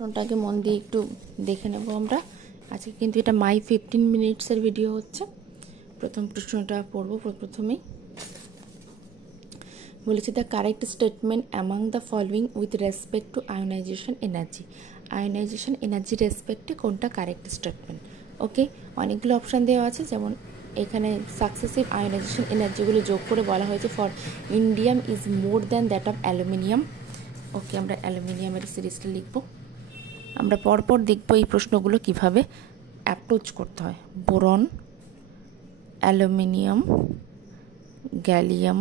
প্রশ্নটাকে মন দিয়ে একটু দেখে নেব আমরা। আজকে কিন্তু এটা মাই 15 মিনিটসের ভিডিও হচ্ছে। প্রথম প্রশ্নটা পড়ব। প্রথমেই বলেছে the correct statement among the following with respect to ionisation energy. Ionisation energy রেসপেক্টে কোনটা কারেক্ট স্টেটমেন্ট? ওকে, অনেকগুলো অপশান দেওয়া আছে। যেমন এখানে সাকসেসিভ আয়োনাইজেশন এনার্জিগুলো যোগ করে বলা হয়েছে for indium is more than that of aluminium. Okay, আমরা অ্যালুমিনিয়ামের সিরিজটা লিখব। আমরা পরপর দেখব এই প্রশ্নগুলো কিভাবে অ্যাপ্রোচ করতে হয়। Boron, aluminium, gallium,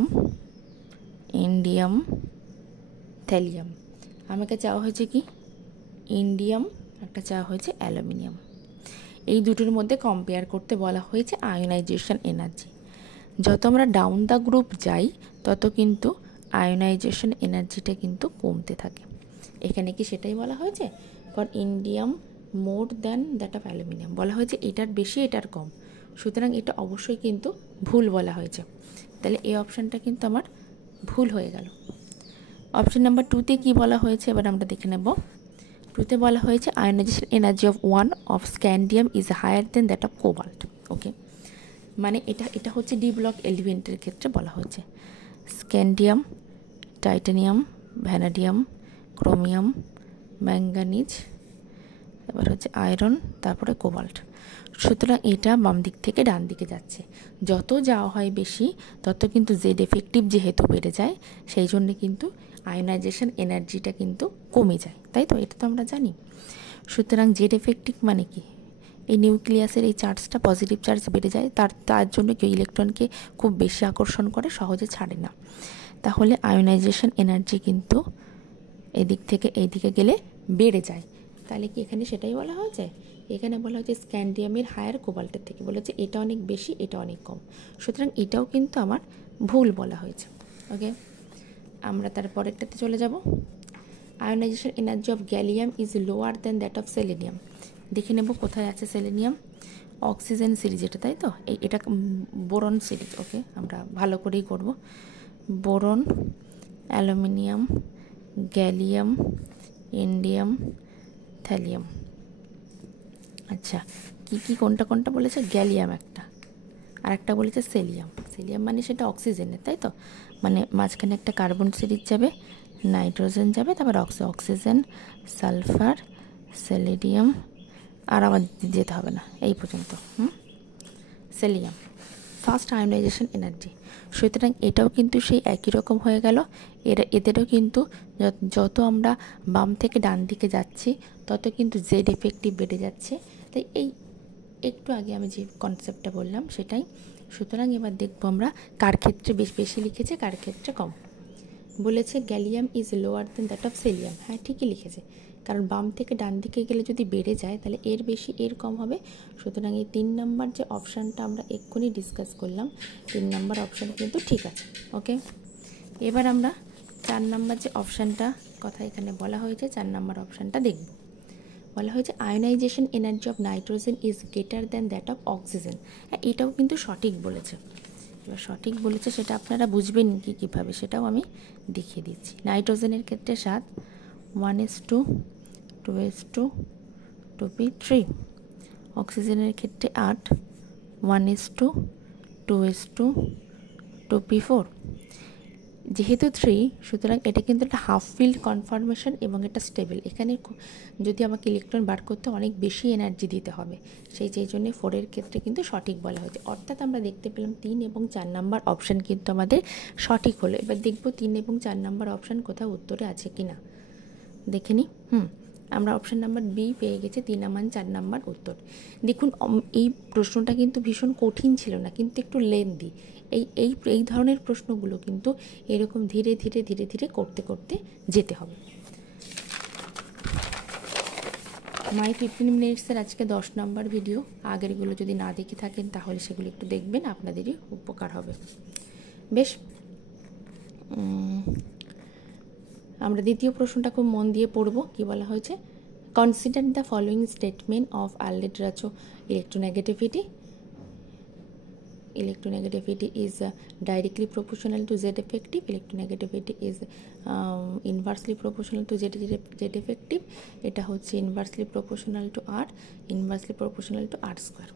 indium, thallium. আমাকে চাওয়া হয়েছে কি ইন্ডিয়াম, একটা চাওয়া হয়েছে অ্যালুমিনিয়াম। এই দুটোর মধ্যে কম্পেয়ার করতে বলা হয়েছে আয়োনাইজেশন এনার্জি। যত আমরা ডাউন দ্য গ্রুপ যাই তত কিন্তু আয়োনাইজেশন এনার্জিটা কিন্তু কমতে থাকে। এখানে কি সেটাই বলা হয়েছে? For indium more than that of aluminium বলা হয়েছে এটার বেশি এটার কম, সুতরাং এটা অবশ্যই কিন্তু ভুল বলা হয়েছে। তাহলে এই অপশানটা কিন্তু আমার ভুল হয়ে গেল। অপশান নাম্বার 2তে কী বলা হয়েছে এবার আমরা দেখে নেব। 2তে বলা হয়েছে ionisation energy of one of scandium is higher than that of cobalt. Okay, মানে এটা হচ্ছে ডি ব্লক এলিমেন্টের ক্ষেত্রে বলা হয়েছে। Scandium, titanium, vanadium, chromium, manganese, এবার হচ্ছে আয়রন, তারপরে কোবাল্ট। সুতরাং এটা বাম দিক থেকে ডান দিকে যাচ্ছে। যত যাওয়া হয় বেশি তত কিন্তু জেড এফেক্টিভ যেহেতু বেড়ে যায়, সেই জন্য কিন্তু আয়োনাইজেশন এনার্জিটা কিন্তু কমে যায়, তাই তো? এটা তো আমরা জানি। সুতরাং জেড এফেক্টিভ মানে কি? এই নিউক্লিয়াসের এই চার্জটা পজিটিভ চার্জ বেড়ে যায়, তার জন্য কেউ ইলেকট্রনকে খুব বেশি আকর্ষণ করে, সহজে ছাড়ে না। তাহলে আয়োনাইজেশন এনার্জি কিন্তু এদিক থেকে এই দিকে গেলে বেড়ে যায়। তাহলে কি এখানে সেটাই বলা হয়েছে? এখানে বলা হয়েছে স্ক্যান্ডিয়ামের হায়ার কোবাল্টের থেকে, বলেছে এটা অনেক বেশি এটা অনেক কম, সুতরাং এটাও কিন্তু আমার ভুল বলা হয়েছে। ওকে, আমরা তারপরেরটাতে চলে যাব। Ionisation energy of gallium is lower than that of selenium. দেখে নেব কোথায় আছে সেলেনিয়াম। অক্সিজেন সিরিজ এটা, তাই তো? এটা বোরন সিরিজ। ওকে, আমরা ভালো করেই করব। Boron, aluminium, gallium, indium, thallium. আচ্ছা, কি কোনটা বলেছে? গ্যালিয়াম একটা, আর একটা বলেছে সেলিয়াম। সেলিয়াম মানে সেটা অক্সিজেনের, তাই তো? মানে মাঝখানে একটা কার্বন সিরিজ যাবে, নাইট্রোজেন যাবে, তারপর অক্সিজেন, সালফার, সেলেনিয়াম, আর আবার যেতে হবে না, এই পর্যন্ত। Selenium first ionisation energy. সুতরাং এটাও কিন্তু সেই একই রকম হয়ে গেল। এদেরও কিন্তু যত আমরা বাম থেকে ডান দিকে যাচ্ছি তত কিন্তু জেড এফেক্টিভ বেড়ে যাচ্ছে। তাই এই একটু আগে আমি যে কনসেপ্টটা বললাম সেটাই। সুতরাং এবার দেখবো আমরা কার ক্ষেত্রে বেশি লিখেছে, কার ক্ষেত্রে কম। বলেছে gallium is lower than that of selenium. হ্যাঁ, ঠিকই লিখেছে, কারণ বাম থেকে ডান দিকে গেলে যদি বেড়ে যায় তাহলে এর বেশি এর কম হবে। সুতরাং এই 3 নম্বর যে অপশানটা আমরা এক্ষুনি ডিসকাস করলাম, 3 নম্বর অপশান কিন্তু ঠিক আছে। ওকে, এবার আমরা 4 নম্বর যে অপশানটা কথা এখানে বলা হয়েছে, 4 নম্বর অপশানটা দেখব। বলা হয়েছে ionisation energy of nitrogen is greater than that of oxygen. হ্যাঁ, এটাও কিন্তু সঠিক বলেছে। এবার সঠিক বলেছে সেটা আপনারা বুঝবেন কি কীভাবে, সেটাও আমি দেখিয়ে দিচ্ছি। নাইট্রোজেনের ক্ষেত্রে 7, 1:2, 2:2, 2p3। অক্সিজেনের ক্ষেত্রে 8, 1:2, 2:2, 2p4। যেহেতু 3, সুতরাং এটা কিন্তু একটা হাফ ফিল্ড কনফর্মেশন এবং এটা স্টেবল। এখানে যদি আমাকে ইলেকট্রন বার করতে অনেক বেশি এনার্জি দিতে হবে, সেই জন্য 4-এর ক্ষেত্রে কিন্তু সঠিক বলা হয়েছে। অর্থাৎ আমরা দেখতে পেলাম 3 এবং 4 নম্বর অপশান কিন্তু আমাদের সঠিক হলো। এবার দেখব 3 এবং 4 নম্বর অপশান কোথাও উত্তরে আছে কি না, দেখে নিই। আমরা অপশান নাম্বার বি পেয়ে গেছি, 3 এবং 4 নম্বর উত্তর। দেখুন, এই প্রশ্নটা কিন্তু ভীষণ কঠিন ছিল না, কিন্তু একটু লেন্দি। এই ধরনের প্রশ্নগুলো কিন্তু এরকম ধীরে ধীরে ধীরে ধীরে করতে করতে যেতে হবে। মাই 15 মিনিটসের আজকে 10 নম্বর ভিডিও। আগেরগুলো যদি না দেখে থাকেন তাহলে সেগুলো একটু দেখবেন, আপনাদেরই উপকার হবে। বেশ, আমরা দ্বিতীয় প্রশ্নটা খুব মন দিয়ে পড়ব। কি বলা হয়েছে? Consider the following statement of Allred Rochow electronegativity electronegativity is directly proportional to Z effective, electronegativity is inversely proportional to Z effective, এটা হচ্ছে inversely proportional to R, inversely proportional to R square।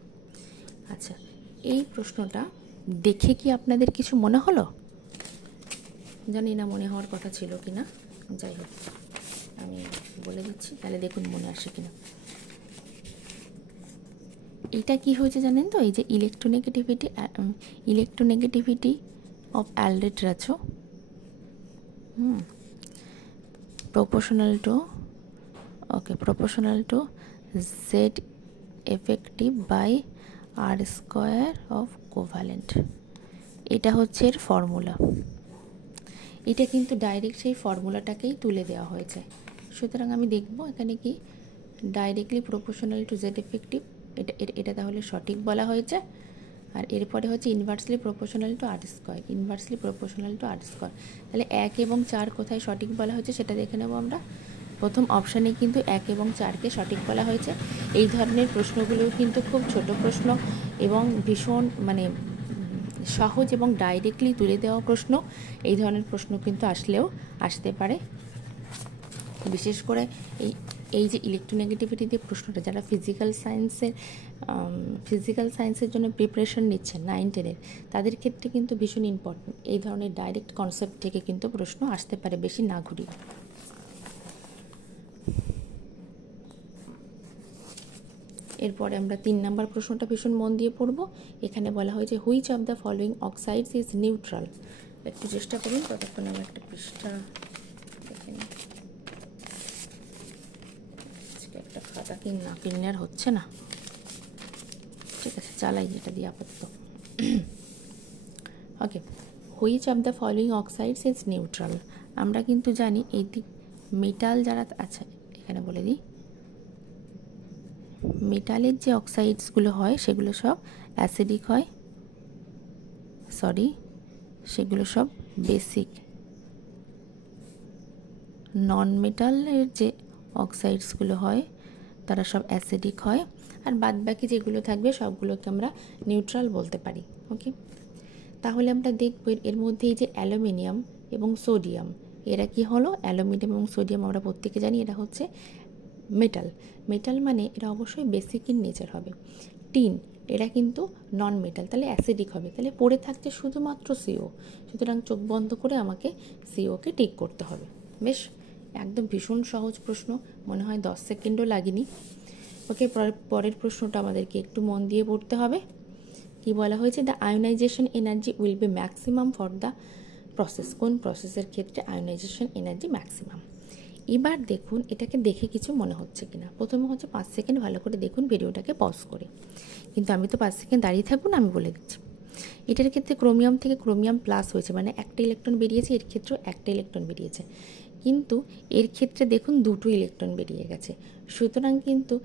আচ্ছা, এই প্রশ্নটা দেখে কি আপনাদের কিছু মনে হলো? জানি না মনে হওয়ার কথা ছিল কিনা, যাই হোক আমি বলে দিচ্ছি, তাহলে দেখুন মনে আসে কিনা। এটা কি হয়েছে জানেন তো, এই যে electronegativity of Allred Rochow proportional to Z effective by R square of covalent, এটা হচ্ছে এর ফর্মুলা। এটা কিন্তু ডাইরেক্ট সেই ফর্মুলাটাকেই তুলে দেওয়া হয়েছে। সুতরাং আমি দেখব এখানে কি directly proportional to Z effective, এটা তাহলে সঠিক বলা হয়েছে। আর এরপরে হচ্ছে inversely proportional to R square, inversely proportional to R square. তাহলে 1 এবং 4 কোথায় সঠিক বলা হয়েছে সেটা দেখে নেব আমরা। প্রথম অপশানে কিন্তু 1 এবং 4কে সঠিক বলা হয়েছে। এই ধরনের প্রশ্নগুলো কিন্তু খুব ছোট প্রশ্ন এবং ভীষণ মানে সহজ এবং ডাইরেক্টলি তুলে দেওয়া প্রশ্ন। এই ধরনের প্রশ্ন কিন্তু আসতে পারে, বিশেষ করে এই যে ইলেকট্রোনেগেটিভিটি দিয়ে প্রশ্নটা, যারা ফিজিক্যাল সায়েন্সের জন্য প্রিপারেশন নিচ্ছেন 9-10-এর, তাদের ক্ষেত্রে কিন্তু ভীষণ ইম্পর্টেন্ট। এই ধরনের ডাইরেক্ট কনসেপ্ট থেকে কিন্তু প্রশ্ন আসতে পারে, বেশি না ঘুরিয়ে। এরপরে আমরা 3 নম্বর প্রশ্নটা ভীষণ মন দিয়ে পড়ব। এখানে বলা হয়েছে which of the following oxides is neutral. একটু চেষ্টা করুন, ততক্ষণ আমি একটা পৃষ্ঠা দেখে নিই। একটা খাতা কিনার হচ্ছে না, ঠিক আছে চালাই যেটা দিয়ে আপাতত। Okay, which of the following oxides is neutral. আমরা কিন্তু জানি এই মেটাল যারা, আচ্ছা এখানে বলে দিই, মেটালের যে অক্সাইডসগুলো হয় সেগুলো সব অ্যাসিডিক হয়, সেগুলো সব বেসিক। নন মেটালের যে অক্সাইডসগুলো হয় তারা সব অ্যাসিডিক হয়, আর বাদ বাকি যেগুলো থাকবে সবগুলোকে আমরা নিউট্রাল বলতে পারি। ওকে, তাহলে আমরা দেখব এর মধ্যে এই যে অ্যালুমিনিয়াম এবং সোডিয়াম, এরা কি হলো? অ্যালুমিনিয়াম এবং সোডিয়াম আমরা প্রত্যেকে জানি এরা হচ্ছে মেটাল মানে এরা অবশ্যই বেসিক ইন নেচার হবে। টিন, এরা কিন্তু নন মেটাল, তাহলে অ্যাসিডিক হবে। তাহলে পড়ে থাকছে শুধুমাত্র সিও, সুতরাং চোখ বন্ধ করে আমাকে সিওকে টিক করতে হবে। বেশ, একদম ভীষণ সহজ প্রশ্ন, মনে হয় 10 সেকেন্ডও লাগেনি। ওকে, পরের প্রশ্নটা আমাদেরকে একটু মন দিয়ে পড়তে হবে। কি বলা হয়েছে? The ionisation energy will be maximum for the process. কোন প্রসেসের ক্ষেত্রে আয়োনাইজেশন এনার্জি ম্যাক্সিমাম? এবার দেখুন এটাকে দেখে কিছু মনে হচ্ছে কিনা। প্রথমে হচ্ছে 5 সেকেন্ড ভালো করে দেখুন ভিডিওটাকে পজ করে, কিন্তু আমি তো 5 সেকেন্ড দাঁড়িয়ে থাকবো না, আমি বলে দিচ্ছি। এটার ক্ষেত্রে ক্রোমিয়াম থেকে ক্রোমিয়াম প্লাস হয়েছে, মানে একটা ইলেকট্রন বেরিয়েছে, এর ক্ষেত্রেও একটা ইলেকট্রন বেরিয়েছে, কিন্তু এর ক্ষেত্রে দেখুন 2টো ইলেকট্রন বেরিয়ে গেছে। সুতরাং কিন্তু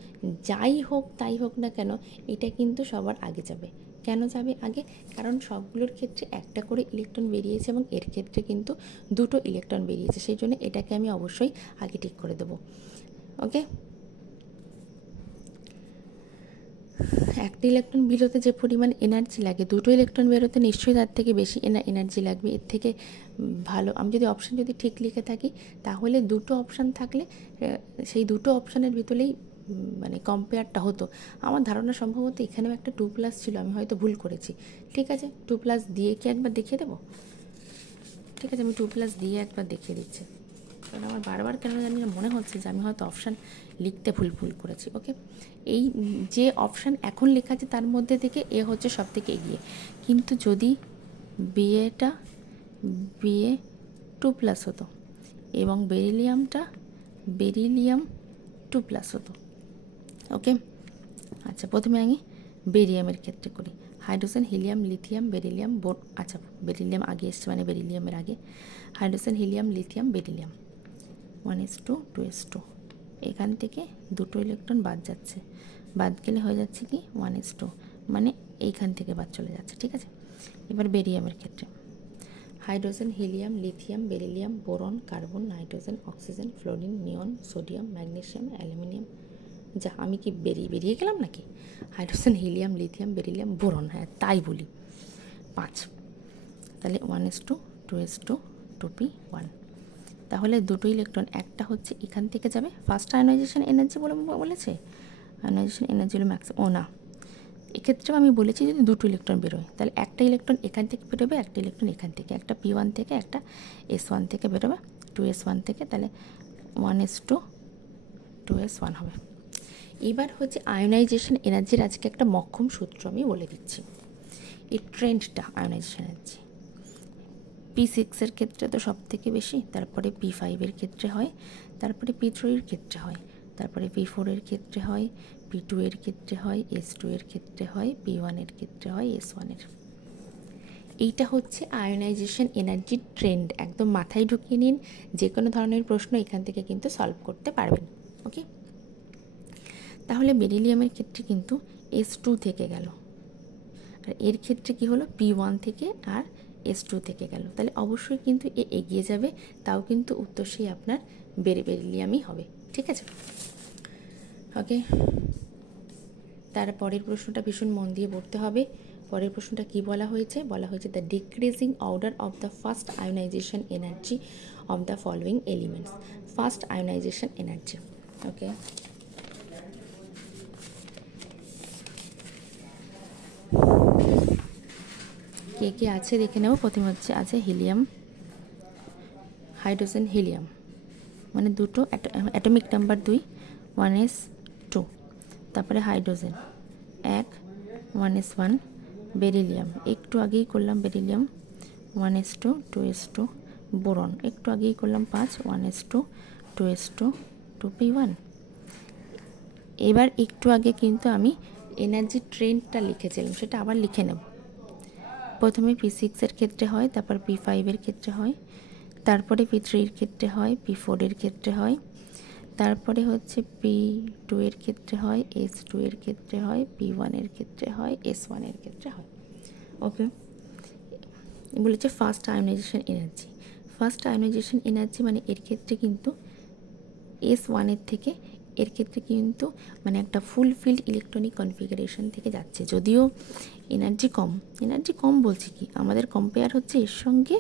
যাই হোক তাই হোক না কেন, এটা কিন্তু সবার আগে যাবে। কেন যাবে আগে? কারণ সবগুলোর ক্ষেত্রে একটা করে ইলেকট্রন বেরিয়েছে এবং এর ক্ষেত্রে কিন্তু 2টো ইলেকট্রন বেরিয়েছে, সেই জন্য এটাকে আমি অবশ্যই আগে ঠিক করে দেবো। ওকে, একটা ইলেকট্রন বেরোতে যে পরিমাণ এনার্জি লাগে, 2টো ইলেকট্রন বেরোতে নিশ্চয়ই তার থেকে বেশি এনার্জি লাগবে। এর থেকে ভালো আমি যদি অপশান ঠিক লিখে থাকি, তাহলে 2টো অপশান থাকলে সেই 2টো অপশানের ভিতরেই মানে কম্পেয়ারটা হতো। আমার ধারণা সম্ভবত এখানেও একটা 2+ ছিল, আমি হয়তো ভুল করেছি। ঠিক আছে, 2+ দিয়ে কি একবার দেখিয়ে দেবো? ঠিক আছে, আমি 2+ দিয়ে একবার দেখিয়ে দিচ্ছি, কারণ আমার বারবার কেন জানি না মনে হচ্ছে যে আমি হয়তো অপশান লিখতে ভুল করেছি। ওকে, এই যে অপশান এখন লেখা আছে তার মধ্যে থেকে এ হচ্ছে সব থেকে এগিয়ে, কিন্তু যদি বিএটা বিএ 2+ হতো এবং বেরিলিয়াম 2+ হতো। ওকে, আচ্ছা প্রথমে আমি বেরিয়ামের ক্ষেত্রে করি। হাইড্রোজেন, হিলিয়াম, লিথিয়াম, বেরিলিয়াম, আচ্ছা বেরিলিয়াম আগে এসছে, মানে বেরিলিয়ামের আগে হাইড্রোজেন, হিলিয়াম, লিথিয়াম, বেরিলিয়াম 1:2 2:2। এখান থেকে 2টো ইলেকট্রন বাদ যাচ্ছে, বাদ গেলে হয়ে যাচ্ছে কি 1:2, মানে এইখান থেকে বাদ চলে যাচ্ছে। ঠিক আছে, এবার বেরিয়ামের ক্ষেত্রে hydrogen, helium, lithium, beryllium, boron, carbon, nitrogen, oxygen, fluorine, neon, sodium, magnesium, aluminium, যা আমি কি বেরিয়ে গেলাম নাকি? Hydrogen, helium, lithium, beryllium, boron, হ্যাঁ তাই বলি। 5, তাহলে 1:2, 2:2, 2p1। তাহলে দুটো ইলেকট্রন, একটা হচ্ছে এখান থেকে যাবে, ফার্স্ট আয়োনাইজেশন এনার্জি বলেছে, আয়োনাইজেশন এনার্জি হলো ম্যাক্সিমাম, না এক্ষেত্রেও আমি বলেছি যদি দুটো ইলেকট্রন বেরোয়, তাহলে একটা ইলেকট্রন এখান থেকে বেরোবে, একটা ইলেকট্রন এখান থেকে, একটা p1 থেকে, একটা s1 থেকে বেরোবে, 2s1 থেকে, তাহলে 1:2, 2s1 হবে। এবার হচ্ছে আয়োনাইজেশন এনার্জির আজকে একটা মক্ষম সূত্র আমি বলে দিচ্ছি, এই ট্রেন্ডটা আয়োনাইজেশন এনার্জি। p6 ক্ষেত্রে তো সব থেকে বেশি, তারপরে p5 ক্ষেত্রে হয়, তারপরে p3 ক্ষেত্রে হয়, তারপরে p4 ক্ষেত্রে হয়, p2 ক্ষেত্রে হয়, s2 ক্ষেত্রে হয়, p1 ক্ষেত্রে হয়, s1 এইটা হচ্ছে আয়োনাইজেশন এনার্জির ট্রেন্ড। একদম মাথায় ঢুকিয়ে নিন, যে কোনো ধরনের প্রশ্ন এখান থেকে কিন্তু সলভ করতে পারবেন। ওকে, তাহলে বেরিলিয়ামের ক্ষেত্রে কিন্তু s2 থেকে গেল, আর এর ক্ষেত্রে কি হলো p1 থেকে আর s2 থেকে গেল, তাহলে অবশ্যই কিন্তু এ এগিয়ে যাবে, তাও কিন্তু উত্তর সেই আপনার বেরিলিয়ামই হবে। ঠিক আছে, ওকে। তার পরের প্রশ্নটা ভীষণ মন দিয়ে পড়তে হবে। পরের প্রশ্নটা কি বলা হয়েছে? The decreasing order of the first ionisation energy of the following elements. First ionisation energy, okay. কে কে আছে দেখে নেব। প্রথমে হচ্ছে আছে হিলিয়াম, হাইড্রোজেন, হিলিয়াম, মানে দুটো অ্যাটমিক নাম্বার 2, 1s2, তারপরে হাইড্রোজেন 1, 1s1, বেরিলিয়াম একটু আগেই করলাম, বেরিলিয়াম 1s2, 2s2, বোরন একটু আগেই করলাম 5, 1s2, 2s2, 2p1। এবার একটু আগে কিন্তু আমি এনার্জি ট্রেন্ডটা লিখেছিলাম, সেটা আবার লিখে নেব। প্রথমে p6 ক্ষেত্রে হয়, তারপর p5 ক্ষেত্রে হয়, তারপরে p3 ক্ষেত্রে হয়, p4 ক্ষেত্রে হয়, তারপরে হচ্ছে p2 ক্ষেত্রে হয়, s2 ক্ষেত্রে হয়, p1 ক্ষেত্রে হয়, s1 ক্ষেত্রে হয়। ওকে, বলেছে first ionisation energy. First ionisation energy মানে এর ক্ষেত্রে কিন্তু s1 থেকে এর ক্ষেত্রে কিন্তু মানে একটা ফুলফিল্ড ইলেকট্রনিক কনফিগারেশন থেকে যাচ্ছে। যদিও এনার্জি কম বলছি কি, আমাদের কম্পেয়ার হচ্ছে এর সঙ্গে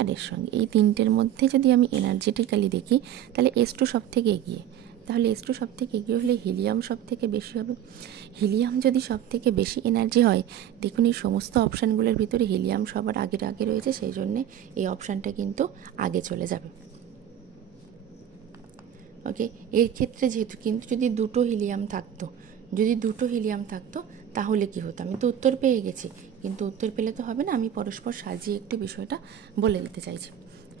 আর এর সঙ্গে, এই তিনটের মধ্যে যদি আমি এনার্জেটিক্যালি দেখি তাহলে s2 সব থেকে এগিয়ে। তাহলে s2 সব থেকে এগিয়ে হলে হিলিয়াম সব থেকে বেশি হবে। হিলিয়াম যদি সব থেকে বেশি এনার্জি হয়, দেখুন এই সমস্ত অপশানগুলোর ভিতরে হিলিয়াম সবার আগে রয়েছে, সেই জন্যে এই অপশানটা কিন্তু আগে চলে যাবে। ওকে, এর ক্ষেত্রে যেহেতু কিন্তু যদি দুটো হিলিয়াম থাকতো তাহলে কি হতো? আমি তো উত্তর পেয়ে গেছি, কিন্তু উত্তর পেলে তো হবে না, আমি পরস্পর সাজিয়ে একটু বিষয়টা বলে দিতে চাইছি।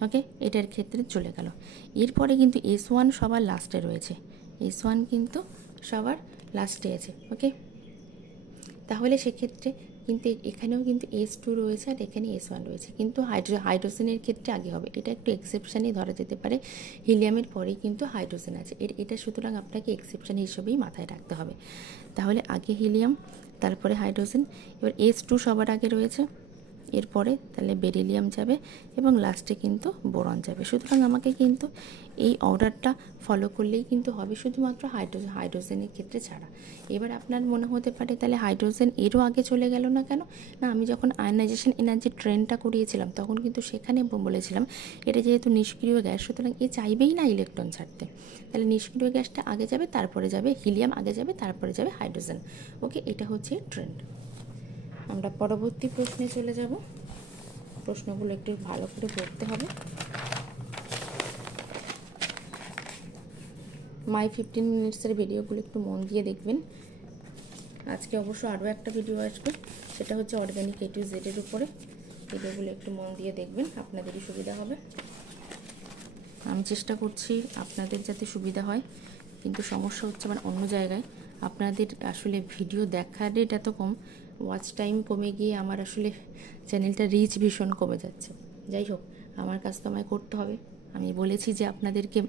ওকে, এটার ক্ষেত্রে চলে গেল। এরপরে কিন্তু s1 সবার লাস্টে রয়েছে, s1 কিন্তু সবার লাস্টে আছে। ওকে, তাহলে সেক্ষেত্রে কিন্তু এখানেও কিন্তু s2 রয়েছে আর এখানে s1 রয়েছে, কিন্তু হাইড্রোজেনের ক্ষেত্রে আগে হবে, এটা একটু এক্সেপশানই ধরা যেতে পারে। হিলিয়ামের পরেই কিন্তু হাইড্রোজেন আছে, এটা সুতরাং আপনাকে এক্সেপশান হিসেবেই মাথায় রাখতে হবে। তাহলে আগে হিলিয়াম, তারপরে হাইড্রোজেন, এবার s2 সবার আগে রয়েছে, এরপরে তাহলে বেরিলিয়াম যাবে এবং লাস্টে কিন্তু বোরন যাবে। সুতরাং আমাকে কিন্তু এই অর্ডারটা ফলো করলেই কিন্তু হবে, শুধুমাত্র হাইড্রোজেনের ক্ষেত্রে ছাড়া। এবার আপনার মনে হতে পারে তাহলে হাইড্রোজেন এরও আগে চলে গেল না কেন? না, আমি যখন আয়নাইজেশন এনার্জি ট্রেন্ডটা করিয়েছিলাম তখন কিন্তু সেখানে বলেছিলাম এটা যেহেতু নিষ্ক্রিয় গ্যাস, সুতরাং এ চাইবেই না ইলেকট্রন ছাড়তে, তাহলে নিষ্ক্রিয় গ্যাসটা আগে যাবে, তারপরে যাবে হিলিয়াম, আগে যাবে তারপরে যাবে হাইড্রোজেন। ওকে, এটা হচ্ছে ট্রেন্ড। আমরা পরবর্তী প্রশ্নে চলে যাব। প্রশ্নগুলো একটু ভালো করে পড়তে হবে। মাই 15 মিনিটসের ভিডিওগুলো একটু মন দিয়ে দেখবেন। আজকে অবশ্য আরও একটা ভিডিও আসবে, সেটা হচ্ছে অর্গানিক A to Z এর উপরে। ভিডিওগুলো একটু মন দিয়ে দেখবেন, আপনাদেরই সুবিধা হবে। আমি চেষ্টা করছি আপনাদের যাতে সুবিধা হয়, কিন্তু সমস্যা হচ্ছে মানে অন্য জায়গায়। আপনাদের আসলে ভিডিও দেখার রেট এত কম, ওয়াচ টাইম কমে গিয়ে আমার আসলে চ্যানেলটা রিচ ভীষণ কমে যাচ্ছে। যাই হোক, আমার কাজ তো আমায় করতে হবে। আমি বলেছি যে আপনাদেরকে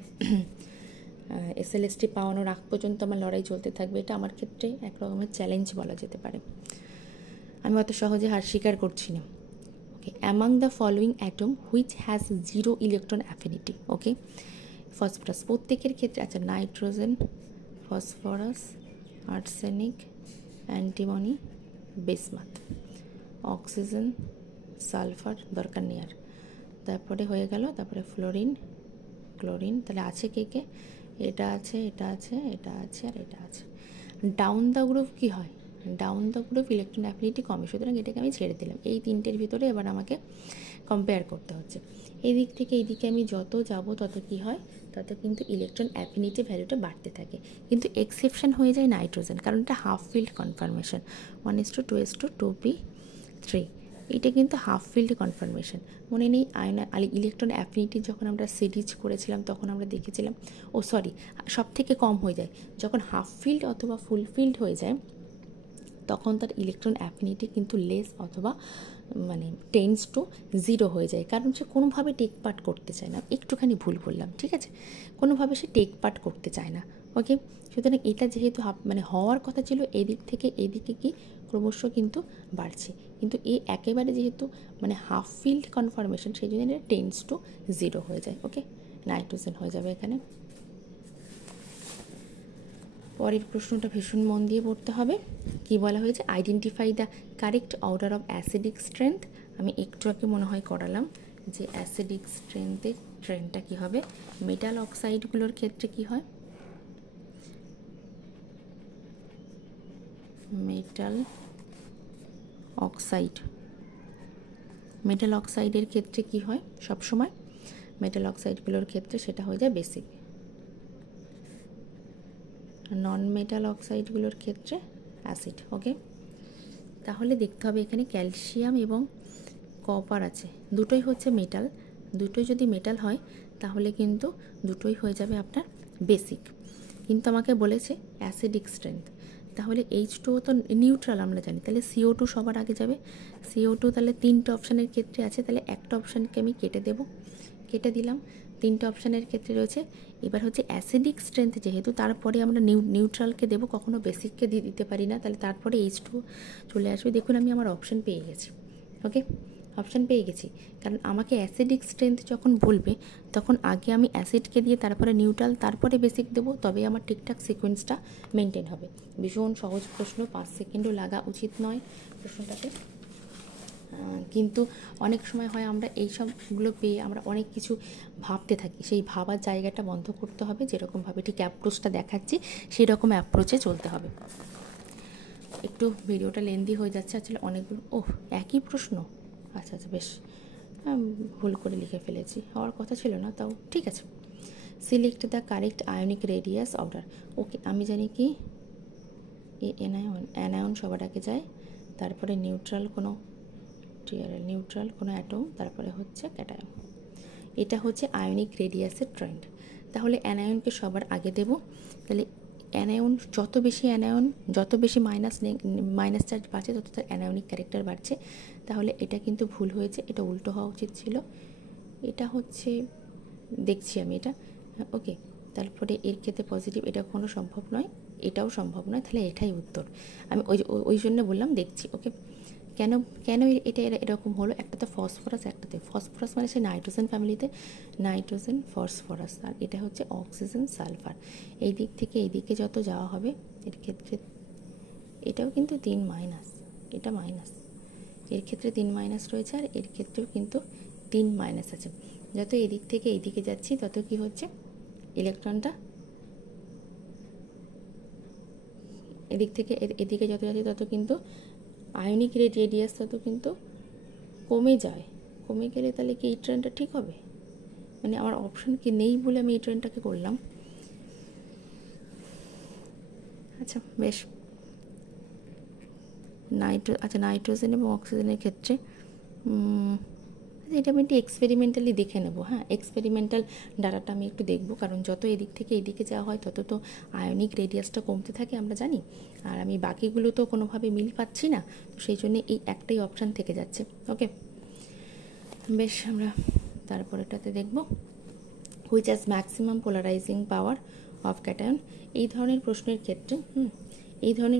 SLST পাওয়ানোর আগ পর্যন্ত আমার লড়াই চলতে থাকবে, এটা আমার ক্ষেত্রে এক রকমের চ্যালেঞ্জ বলা যেতে পারে। আমি অত সহজে হার স্বীকার করছি না। Okay, among the following atom which has 0 electron affinity. Okay, phosphorus প্রত্যেকের ক্ষেত্রে, আচ্ছা nitrogen, phosphorus, arsenic, antimony, bismuth. Oxygen, sulphur দরকার নেই আর। তারপরে হয়ে গেল, তারপরে ফ্লোরিন, ক্লোরিন। তাহলে আছে কে কে? এটা আছে, এটা আছে, এটা আছে, আর এটা আছে। ডাউন দ্য গ্রুপ কী হয়? Down the group electron affinity কমে, সুতরাং এটাকে আমি ছেড়ে দিলাম। এই তিনটের ভিতরে এবার আমাকে কম্পেয়ার করতে হচ্ছে। এই দিক থেকে এই দিকে আমি যত যাব তত কী হয়, তত কিন্তু ইলেকট্রন অ্যাফিনিটি ভ্যালুটা বাড়তে থাকে। কিন্তু এক্সেপশন হয়ে যায় নাইট্রোজেন, কারণ এটা হাফ ফিল্ড কনফার্মেশন, 1:2:2p3। এটা কিন্তু হাফ ফিল্ড কনফার্মেশন। মনে নেই ইলেকট্রন অ্যাফিনিটি যখন আমরা সিরিজ করেছিলাম তখন আমরা দেখেছিলাম, সব থেকে কম হয়ে যায় যখন হাফ ফিল্ড অথবা ফুল ফিল্ড হয়ে যায়, তখন তার ইলেকট্রন অ্যাফিনিটি কিন্তু লেস অথবা টেন্ডস টু 0 হয়ে যায়, কারণ সে কোনোভাবে টেক পার্ট করতে চায় না। একটুখানি ভুল করলাম, ঠিক আছে, কোনোভাবে সে টেক পার্ট করতে চায় না। ওকে, সুতরাং এটা যেহেতু হওয়ার কথা ছিল, এদিক থেকে এদিকে কি ক্রমশ কিন্তু বাড়ছে, কিন্তু একেবারে যেহেতু হাফ ফিল্ড কনফার্মেশন, সেই জন্য এটা টেন্ডস টু 0 হয়ে যায়। ওকে, নাইট্রোজেন হয়ে যাবে এখানে। পরের প্রশ্নটা ভীষণ মন দিয়ে পড়তে হবে। কি বলা হয়েছে? Identify the correct order of acidic strength. আমি একটু আগে মনে হয় করালাম যে অ্যাসিডিক স্ট্রেংথের ট্রেন্ডটা কী হবে। মেটাল অক্সাইডগুলোর ক্ষেত্রে কি হয়? মেটাল অক্সাইডের ক্ষেত্রে কি হয় সবসময়? মেটাল অক্সাইডগুলোর ক্ষেত্রে সেটা হয়ে যায় বেসিক। নন মেটাল অক্সাইডগুলোর ক্ষেত্রে অ্যাসিড। ওকে, তাহলে দেখতে হবে এখানে ক্যালসিয়াম এবং কপার আছে, দুটোই হচ্ছে মেটাল। দুটোই যদি মেটাল হয় তাহলে কিন্তু দুটোই হয়ে যাবে আপনার বেসিক। কিন্তু আমাকে বলেছে অ্যাসিডিক স্ট্রেংথ, তাহলে H2O তো নিউট্রাল আমরা জানি, তাহলে CO2 সবার আগে যাবে। CO2 তাহলে 3টে অপশানের ক্ষেত্রে আছে, তাহলে একটা অপশানকে আমি কেটে দিলাম। 3টে অপশানের ক্ষেত্রে রয়েছে। এবার হচ্ছে অ্যাসিডিক স্ট্রেংথ, যেহেতু তারপরে আমরা নিউট্রালকে দেবো, কখনো বেসিককে দিয়ে দিতে পারি না, তাহলে তারপরে H2O চলে আসবে। দেখুন আমি আমার অপশান পেয়ে গেছি। ওকে, অপশান পেয়ে গেছি, কারণ আমাকে অ্যাসিডিক স্ট্রেংথ যখন বলবে তখন আগে আমি অ্যাসিডকে দিয়ে তারপরে নিউট্রাল তারপরে বেসিক দেবো, তবে আমার ঠিকঠাক সিকোয়েন্সটা মেনটেন হবে। ভীষণ সহজ প্রশ্ন, 5 সেকেন্ডও লাগা উচিত নয় প্রশ্নটাতে। কিন্তু অনেক সময় হয় আমরা এই সবগুলো পেয়ে আমরা অনেক কিছু ভাবতে থাকি, সেই ভাবার জায়গাটা বন্ধ করতে হবে। যেরকমভাবে ঠিক অ্যাপ্রোচটা দেখাচ্ছি সেই রকম অ্যাপ্রোচে চলতে হবে। একটু ভিডিওটা লেন্দি হয়ে যাচ্ছে আসলে, অনেকগুলো একই প্রশ্ন। আচ্ছা বেশ, ভুল করে লিখে ফেলেছি, হওয়ার কথা ছিল না, তাও ঠিক আছে। Select the correct ionic radius order. Okay, আমি জানি কি অ্যানায়ন সবার আগে যায়, তারপরে নিউট্রাল কোনো অ্যাটম, তারপরে হচ্ছে ক্যাটায়ন। এটা হচ্ছে আয়নিক রেডিয়াসের ট্রেন্ড। তাহলে অ্যানায়নকে সবার আগে দেব। তাহলে অ্যানায়ন যত বেশি মাইনাস চার্জ বাড়ছে তত তার অ্যানায়নিক ক্যারেক্টার বাড়ছে। তাহলে এটা কিন্তু ভুল হয়েছে, এটা উল্টো হওয়া উচিত ছিল। এটা হচ্ছে দেখছি আমি এটা। ওকে, তারপরে এর ক্ষেত্রে পজিটিভ, এটা কোনো সম্ভব নয়, এটাও সম্ভব নয়, তাহলে এটাই উত্তর। আমি ওই জন্য বললাম দেখছি। ওকে, কেন এটা এরকম হলো? একটা তো ফসফরাস, একটাতে ফসফরাস মানে সে নাইট্রোজেন ফ্যামিলিতে, নাইট্রোজেন ফসফরাস, আর এটা হচ্ছে অক্সিজেন সালফার। এই দিক থেকে এই দিকে যত যাওয়া হবে এর ক্ষেত্রে এটাও কিন্তু 3 এটা মাইনাস, এর ক্ষেত্রে 3 রয়েছে, আর এর ক্ষেত্রেও কিন্তু 3 আছে। যত এদিক থেকে এইদিকে যাচ্ছি তত কি হচ্ছে, ইলেকট্রনটা এদিক থেকে এদিকে যত যাচ্ছে তত কিন্তু আয়নিক রেডিয়াস তত কিন্তু কমে যায়। কমে গেলে তাহলে কি এই ট্রেনটা ঠিক হবে? আমার অপশন কি নেই বলে আমি এই ট্রেনটাকে করলাম। আচ্ছা বেশ, নাইট্রোজেন এবং অক্সিজেনের ক্ষেত্রে এটা আমি একটু এক্সপেরিমেন্টালি দেখে নেব। হ্যাঁ, এক্সপেরিমেন্টাল ডাটাটা আমি একটু দেখবো, কারণ যত এদিক থেকে এদিকে যাওয়া হয় তত তো আয়নিক রেডিয়াসটা কমতে থাকে আমরা জানি, আর আমি বাকিগুলো তো কোনোভাবে মিল পাচ্ছি না, তো সেই জন্য এই একটাই অপশান থেকে যাচ্ছে। ওকে, বেশ, আমরা তারপরেটাতে দেখব which has maximum polarising power of cation. এই ধরনের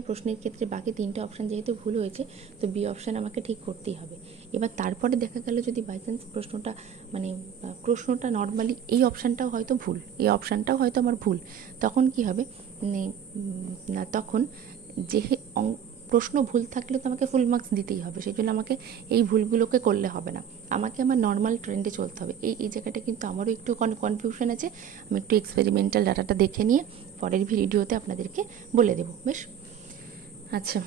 প্রশ্নের ক্ষেত্রে বাকি 3টে অপশান যেহেতু ভুল হয়েছে, তো বি অপশান আমাকে ঠিক করতেই হবে। এবার তারপরে দেখা গেল যদি বাই চান্স প্রশ্নটা নর্মালি এই অপশানটাও হয়তো ভুল, এই অপশানটাও হয়তো আমার ভুল, তখন কি হবে না, তখন যে প্রশ্ন ভুল থাকলে তো আমাকে ফুল মার্কস দিতেই হবে, সেই জন্য আমাকে এই ভুলগুলোকে করলে হবে না, আমাকে আমার নর্মাল ট্রেন্ডে চলতে হবে। এই জায়গাটা কিন্তু আমারও একটু কনফিউশন আছে, আমি একটু এক্সপেরিমেন্টাল ডাটাটা দেখে নিয়ে পরের ভিডিওতে আপনাদেরকে বলে দেবো। বেশ, আচ্ছা,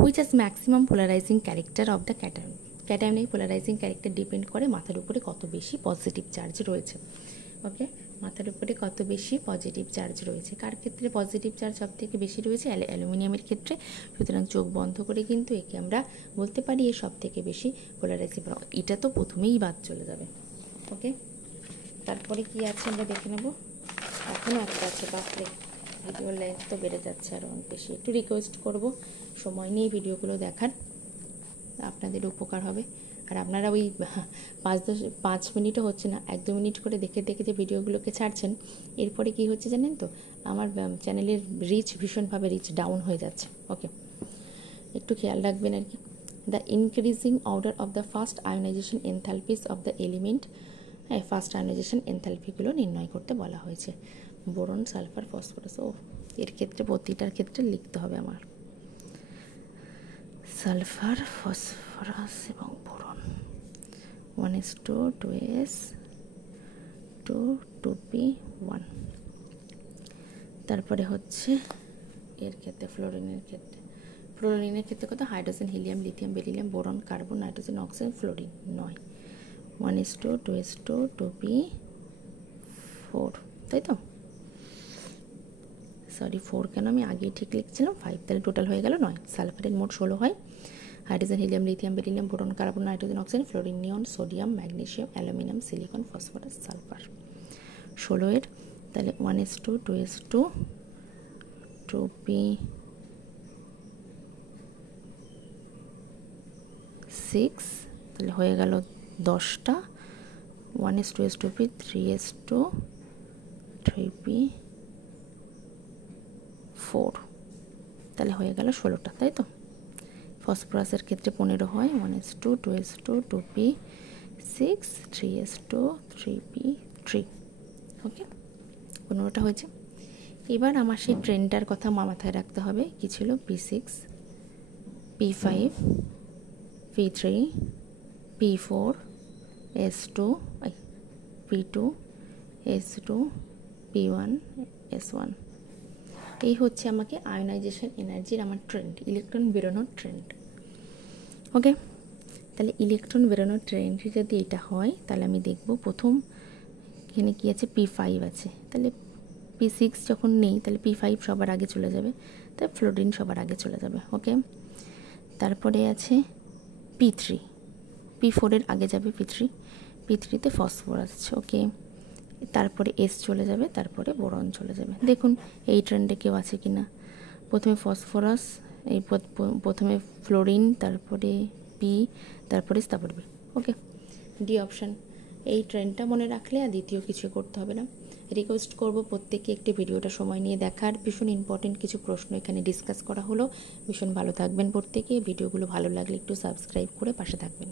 which has maximum polarising character of the cation. ক্যাটায়নের পোলারাইজিং ক্যারেক্টার ডিপেন্ড করে মাথার উপরে কত বেশি পজিটিভ চার্জ রয়েছে। ওকে, মাথার উপরে কত বেশি পজিটিভ চার্জ রয়েছে, কার ক্ষেত্রে পজিটিভ চার্জ সব থেকে বেশি রয়েছে, অ্যালুমিনিয়ামের ক্ষেত্রে। সুতরাং চোখ বন্ধ করে কিন্তু একে আমরা বলতে পারি এ সব থেকে বেশি পোলারাইজিং। এটা তো প্রথমেই বাদ চলে যাবে। ওকে, তারপরে কি আছে আমরা দেখে নেব। এখনও একটা আছে, বাপরে ভিডিওর লেন্থ তো বেড়ে যাচ্ছে আরও অনেক বেশি। একটু রিকোয়েস্ট করব সময় নিয়ে ভিডিওগুলো দেখার, আপনাদের উপকার হবে। আর আপনারা ওই 5 মিনিটও হচ্ছে না, 1-2 মিনিট করে দেখে দেখে যে ভিডিওগুলোকে ছাড়ছেন, এরপরে কি হচ্ছে জানেন তো, আমার চ্যানেলের ভীষণভাবে রিচ ডাউন হয়ে যাচ্ছে। ওকে, একটু খেয়াল রাখবেন আর কি। The increasing order of the first ionisation enthalpies of the element, first ionisation এনথালপিগুলো নির্ণয় করতে বলা হয়েছে। Boron, sulphur, phosphorus. এর ক্ষেত্রে প্রতিটার ক্ষেত্রে লিখতে হবে আমার। সালফার, ফসফরাস এবং বোরন, 1s2 2s2 2p1। তারপরে হচ্ছে এর ক্ষেত্রে ফ্লোরিনের ক্ষেত্রে কত, hydrogen, helium, lithium, beryllium, boron, carbon, nitrogen, oxygen, fluorine 9, 1s2 2s2 2p4, তাই তো? সরি 4 কেন, আমি আগেই ঠিক লিখছিলাম 5, তাহলে টোটাল হয়ে গেল 9। সালফারের মোট 16 হয়। Hydrogen, helium, lithium, beryllium, boron, carbon, nitrogen, oxygen, fluorine, neon, sodium, magnesium, aluminium, silicon, phosphorus, sulphur 16 এর। তাহলে 1s2 2s2 2p6, তাহলে হয়ে গেল 10টা। 1s2 2p 3s2 3p4, তাহলে হয়ে গেল 16টা, তাই তো? ফসফরাসের ক্ষেত্রে 15 হয়। 1s2 2s2 2p6 3s2 3p3। ওকে, 15টা হয়েছে। এবার আমার সেই ট্রেনটার কথা মাথায় রাখতে হবে। কি ছিল? p6 p5 p3 p4 s2 p2 s2 p1 s1। এই হচ্ছে আমাকে আয়োনাইজেশন এনার্জির আমার ট্রেন্ড, ইলেকট্রন বেরোনোর ট্রেন্ড। ওকে, তাহলে ইলেকট্রন বেরোনোর ট্রেন্ড যদি এটা হয়, তাহলে আমি দেখব প্রথম এখানে কী আছে, p5 আছে, তাহলে p6 যখন নেই তাহলে p5 সবার আগে চলে যাবে, তাই ফ্লোরিন সবার আগে চলে যাবে। ওকে, তারপরে আছে p3, p4 এর আগে যাবে p3তে ফসফরাস আছে। ওকে, তারপরে এস চলে যাবে, তারপরে বোরন চলে যাবে। দেখুন এই ট্রেন্ডে কেউ আছে কি না। প্রথমে ফসফরাস, প্রথমে ফ্লোরিন, তারপরে পি, তারপরে বি। ওকে, ডি অপশান। এই ট্রেন্ডটা মনে রাখলে আর দ্বিতীয় কিছু করতে হবে না। রিকোয়েস্ট করব প্রত্যেকে একটি ভিডিওটা সময় নিয়ে দেখার। ভীষণ ইম্পর্টেন্ট কিছু প্রশ্ন এখানে ডিসকাস করা হলো। ভীষণ ভালো থাকবেন প্রত্যেকে। ভিডিওগুলো ভালো লাগলে একটু সাবস্ক্রাইব করে পাশে থাকবেন।